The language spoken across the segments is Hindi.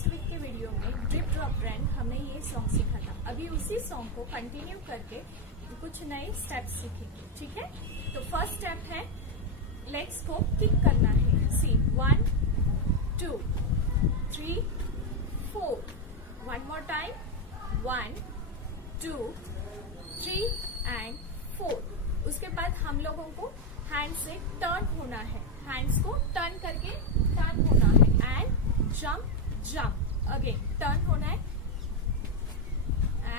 लास्ट वीक के वीडियो में ड्रिप ड्रॉप रन हमने ये सॉन्ग सीखा था। अभी उसी सॉन्ग को कंटिन्यू करके कुछ नए स्टेप्स सीखेंगे, ठीक है। तो फर्स्ट स्टेप है लेग्स को किक करना है। सी 1 2 3 4। One more time 1 2 3 and 4। उसके बाद हम लोगों को हैंड से टर्न होना है, हैंड्स को टर्न करके टर्न होना है and jump jump. Again turn होना है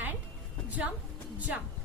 एंड जंप जंप।